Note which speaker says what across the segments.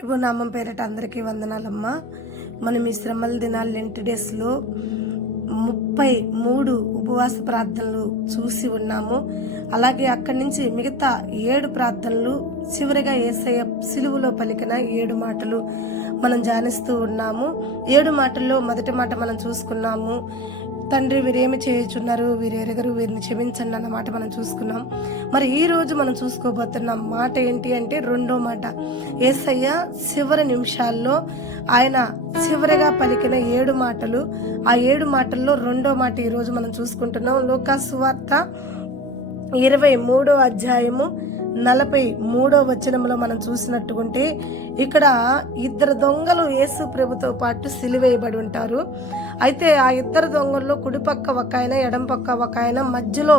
Speaker 1: ప్రభు నామం పేరట అందరికీ వందనాలమ్మా. మనం ఈ శ్రమల దినాలు లెంట్ డేస్లో ముప్పై మూడు ఉపవాస ప్రార్థనలు చూసి ఉన్నాము. అలాగే అక్కడి నుంచి మిగతా ఏడు ప్రార్థనలు చివరిగా ఏసయ్య సిలువలో పలికిన ఏడు మాటలు మనం ధ్యానిస్తూ ఉన్నాము. ఏడు మాటల్లో మొదటి మాట మనం చూసుకున్నాము. తండ్రి వీరేమి చేయుచున్నారు? వీరు ఎరగరు వీరిని క్షమించండి అన్న మాట మనం చూసుకున్నాం. మరి ఈ రోజు మనం చూసుకోబోతున్న మాట ఏంటి అంటే రెండో మాట. ఏసయ్య చివరి నిమిషాల్లో ఆయన చివరిగా పలికిన ఏడు మాటలు. ఆ ఏడు మాటల్లో రెండో మాట ఈరోజు మనం చూసుకుంటున్నాం. లోకా వార్త ఇరవై మూడో అధ్యాయము నలభై మూడో వచనంలో మనం చూసినట్టుకుంటే ఇక్కడ ఇద్దరు దొంగలు యేసు ప్రభుతో పాటు సిలివేయబడి ఉంటారు. అయితే ఆ ఇద్దరు దొంగల్లో కుడిపక్క ఒక ఆయన ఎడం పక్క ఒక ఆయన మధ్యలో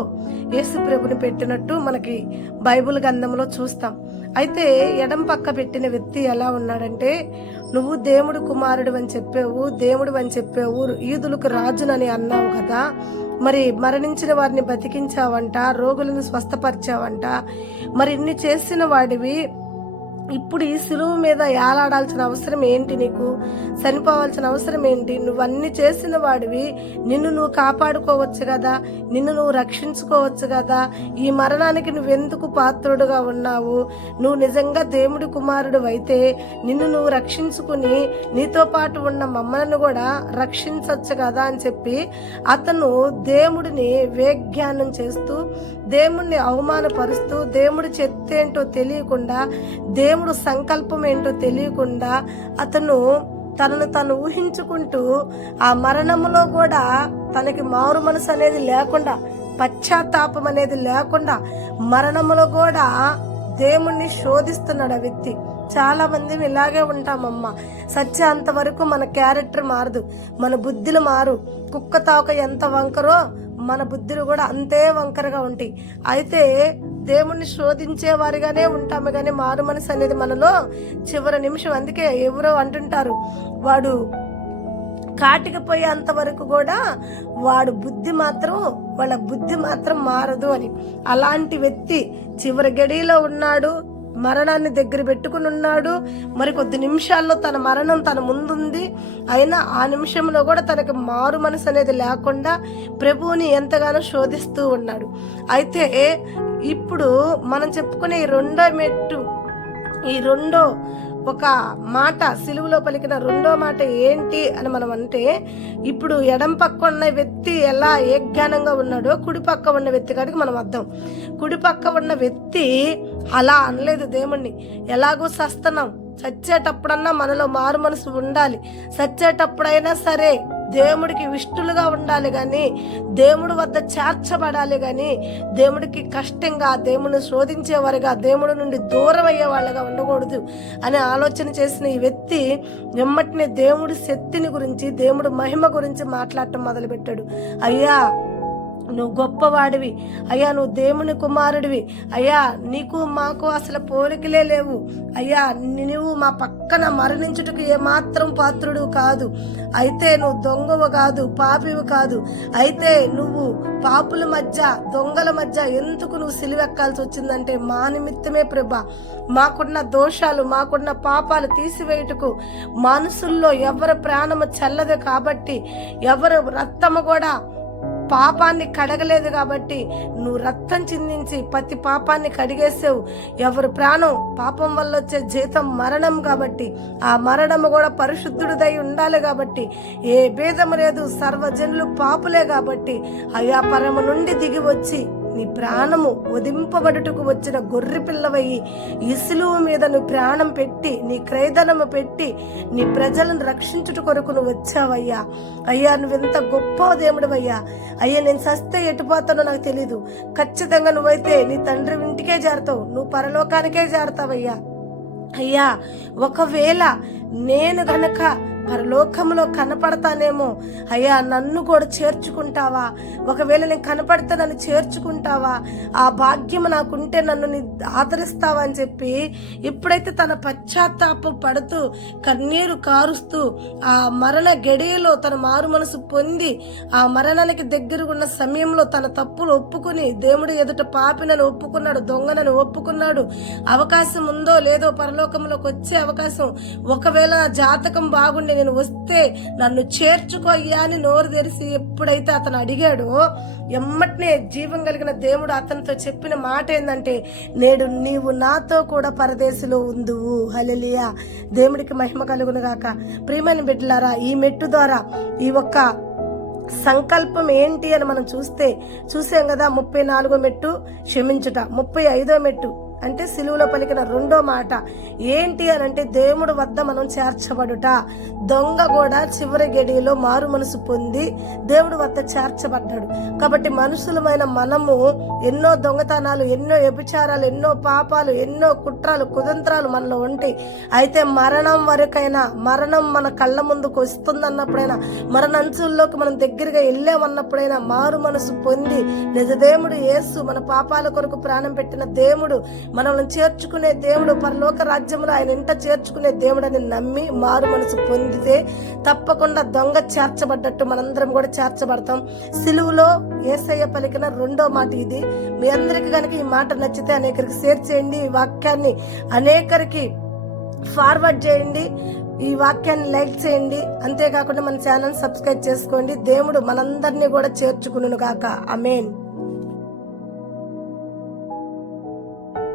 Speaker 1: యేసు ప్రభుని పెట్టినట్టు మనకి బైబిల్ గంధంలో చూస్తాం. అయితే ఎడం పక్క పెట్టిన వ్యక్తి ఎలా ఉన్నాడంటే నువ్వు దేవుడు కుమారుడు అని చెప్పావు దేవుడు అని చెప్పావు ఈదులకు రాజునని అన్నావు కదా మరి మరణించిన వారిని బతికించావంట రోగులను స్వస్థపరిచావంట. మరి ఇన్ని చేసిన వాడివి ఇప్పుడు ఈ సులువు మీద ఏలాడాల్సిన అవసరం ఏంటి నీకు? చనిపోవాల్సిన అవసరం ఏంటి? నువ్వన్నీ చేసిన వాడివి. నిన్ను నువ్వు కాపాడుకోవచ్చు కదా. నిన్ను నువ్వు రక్షించుకోవచ్చు కదా. ఈ మరణానికి నువ్వెందుకు పాత్రుడుగా ఉన్నావు? నువ్వు నిజంగా దేవుడి కుమారుడు అయితే నిన్ను నువ్వు రక్షించుకుని నీతో పాటు ఉన్న మమ్మలను కూడా రక్షించవచ్చు కదా అని చెప్పి అతను దేవుడిని వేగ్యానం చేస్తూ దేవుణ్ణి అవమానపరుస్తూ దేవుడి చెత్త ఏంటో తెలియకుండా దేవుడు సంకల్పం ఏంటో తెలియకుండా అతను తనను తను ఊహించుకుంటూ ఆ మరణములో కూడా తనకి మారు మనసు అనేది లేకుండా పశ్చాత్తాపం అనేది లేకుండా మరణములో కూడా దేవుణ్ణి శోధిస్తున్నాడు ఆ వ్యక్తి. చాలా మంది ఇలాగే ఉంటామమ్మ. సత్య వరకు మన క్యారెక్టర్ మారదు మన బుద్ధులు మారు. కుక్క తాక ఎంత వంకరో మన బుద్ధులు కూడా అంతే వంకరగా ఉంటాయి. అయితే దేవుణ్ణి శోధించే వారిగానే ఉంటాము కానీ మారు మనసు అనేది మనలో చివరి నిమిషం. అందుకే ఎవరో అంటుంటారు వాడు కాటికి పోయేంత వరకు కూడా వాడు బుద్ధి మాత్రం వాళ్ళ బుద్ధి మాత్రం మారదు అని. అలాంటి వ్యక్తి చివరి గడిలో ఉన్నాడు మరణాన్ని దగ్గర పెట్టుకుని ఉన్నాడు. మరి కొద్ది నిమిషాల్లో తన మరణం తన ముందుంది. అయినా ఆ నిమిషంలో కూడా తనకి మారు మనసు అనేది లేకుండా ప్రభువుని ఎంతగానో శోధిస్తూ ఉన్నాడు. అయితే ఇప్పుడు మనం చెప్పుకునే ఈ రెండో మెట్టు ఈ రెండో ఒక మాట సిలువులో పలికిన రెండో మాట ఏంటి అని మనం అంటే ఇప్పుడు ఎడం పక్క ఉన్న వ్యక్తి ఎలా ఏజ్ఞానంగా ఉన్నాడో కుడి పక్క ఉన్న వ్యక్తి కాడికి మనం అర్థం. కుడి పక్క ఉన్న వ్యక్తి అలా అనలేదు దేవుణ్ణి. ఎలాగో సస్తనం. చచ్చేటప్పుడన్నా మనలో మారు మనసు ఉండాలి. చచ్చేటప్పుడైనా సరే దేవుడికి విష్ణులుగా ఉండాలి కానీ దేవుడి వద్ద చేర్చబడాలి కానీ దేవుడికి కష్టంగా దేవుడిని శోధించేవారుగా దేవుడి నుండి దూరం అయ్యే వాళ్ళగా ఉండకూడదు అనే ఆలోచన చేసిన ఈ వ్యక్తి వెమ్మటినే దేవుడి శక్తిని గురించి దేవుడు మహిమ గురించి మాట్లాడటం మొదలుపెట్టాడు. అయ్యా నువ్వు గొప్పవాడివి. అయ్యా నువ్వు దేవుని కుమారుడివి. అయ్యా నీకు మాకు అసలు పోలికలే లేవు. అయ్యా నువ్వు మా పక్కన మరణించుటకు ఏమాత్రం పాత్రుడు కాదు. అయితే నువ్వు దొంగవు కాదు పాపివి కాదు. అయితే నువ్వు పాపుల మధ్య దొంగల మధ్య ఎందుకు నువ్వు సిలివెక్కాల్సి వచ్చిందంటే మా నిమిత్తమే ప్రభ. మాకున్న దోషాలు మాకున్న పాపాలు తీసివేయుటకు మనసుల్లో ఎవరి ప్రాణము చల్లదు కాబట్టి ఎవరు రక్తము కూడా పాపాన్ని కడగలేదు కాబట్టి నువ్వు రక్తం చిందించి ప్రతి పాపాన్ని కడిగేసావు. ఎవరి ప్రాణం పాపం వల్ల వచ్చే జీతం మరణం కాబట్టి ఆ మరణము కూడా పరిశుద్ధుడిదై ఉండాలి కాబట్టి ఏ భేదం లేదు సర్వజనులు పాపులే కాబట్టి అయా పరమ నుండి దిగి వచ్చి నీ ప్రాణము వధింపబడుటకు వచ్చిన గొర్రె పిల్లవయ్యి ఇసులువు మీద నువ్వు ప్రాణం పెట్టి నీ క్రైదనము పెట్టి నీ ప్రజలను రక్షించుట కొరకు నువ్వు వచ్చావయ్యా. అయ్యా నువ్వెంత గొప్ప దేవుడివయ్యా. అయ్యా నేను సస్తే ఎటుపోతానో నాకు తెలీదు. ఖచ్చితంగా నువ్వైతే నీ తండ్రి ఇంటికే జారుతావు. నువ్వు పరలోకానికే జారుతావయ్యా. అయ్యా ఒకవేళ నేను గనక పరలోకంలో కనపడతానేమో. అయ్యా నన్ను కూడా చేర్చుకుంటావా? ఒకవేళ నేను కనపడితే నన్ను చేర్చుకుంటావా? ఆ భాగ్యం నాకుంటే నన్ను నీ ఆదరిస్తావా అని చెప్పి ఇప్పుడైతే తన పశ్చాత్తాపం పడుతూ కన్నీరు కారుస్తూ ఆ మరణ గడియలో తన మారు మనసు పొంది ఆ మరణానికి దగ్గర ఉన్న సమయంలో తన తప్పులు ఒప్పుకుని దేవుడి ఎదుట పాపినని ఒప్పుకున్నాడు దొంగనని ఒప్పుకున్నాడు. అవకాశం ఉందో లేదో పరలోకంలోకి వచ్చే అవకాశం. ఒకవేళ నా జాతకం బాగుండే నేను వస్తే నన్ను చేర్చుకోయ్యా అని నోరు తెరిసి ఎప్పుడైతే అతను అడిగాడో ఎమ్మటనే జీవం కలిగిన దేవుడు అతనితో చెప్పిన మాట ఏంటంటే నేడు నీవు నాతో కూడా పరదేశిలో ఉందువు హలలియా దేవుడికి మహిమ కలుగును గాక. ప్రియమైన బిడ్డలారా ఈ మెట్టు ద్వారా ఈ ఒక్క సంకల్పం ఏంటి అని మనం చూస్తే చూసాం కదా ముప్పై నాలుగో మెట్టు క్షమించుట. ముప్పై ఐదో మెట్టు. అంటే సిలువలో పలికిన రెండో మాట ఏంటి అని అంటే దేవుడు వద్ద మనం చేర్చబడుట. దొంగ కూడా చివరి గడియలో మారు మనసు పొంది దేవుడు వద్ద చేర్చబడ్డాడు. కాబట్టి మనుషులమైన మనము ఎన్నో దొంగతనాలు ఎన్నో వ్యభిచారాలు ఎన్నో పాపాలు ఎన్నో కుట్రాలు కుతంత్రాలు మనలో ఉంటాయి అయితే మరణం వరకైనా మరణం మన కళ్ళ ముందుకు వస్తుందన్నప్పుడైనా మరణంచుల్లోకి మనం దగ్గరగా వెళ్ళామన్నప్పుడైనా మారు మనసు పొంది నిజదేవుడు యేసు మన పాపాల కొరకు ప్రాణం పెట్టిన దేవుడు మనల్ని చేర్చుకునే దేవుడు పరలోక రాజ్యంలో ఆయన ఇంట చేర్చుకునే దేవుడు అని నమ్మి మారు మనసు పొందితే తప్పకుండా దొంగ చేర్చబడ్డట్టు మనందరం కూడా చేర్చబడతాం. సిలువులో ఏసయ్య పలికిన రెండో మాట ఇది మీ అందరికి కనుక ఈ మాట నచ్చితే అనేకరికి షేర్ చేయండి. ఈ వాక్యాన్ని అనేకరికి ఫార్వర్డ్ చేయండి. ఈ వాక్యాన్ని లైక్ చేయండి. అంతేకాకుండా మన ఛానల్ సబ్స్క్రైబ్ చేసుకోండి. దేవుడు మనందరినీ కూడా చేర్చుకును కాక అమేన్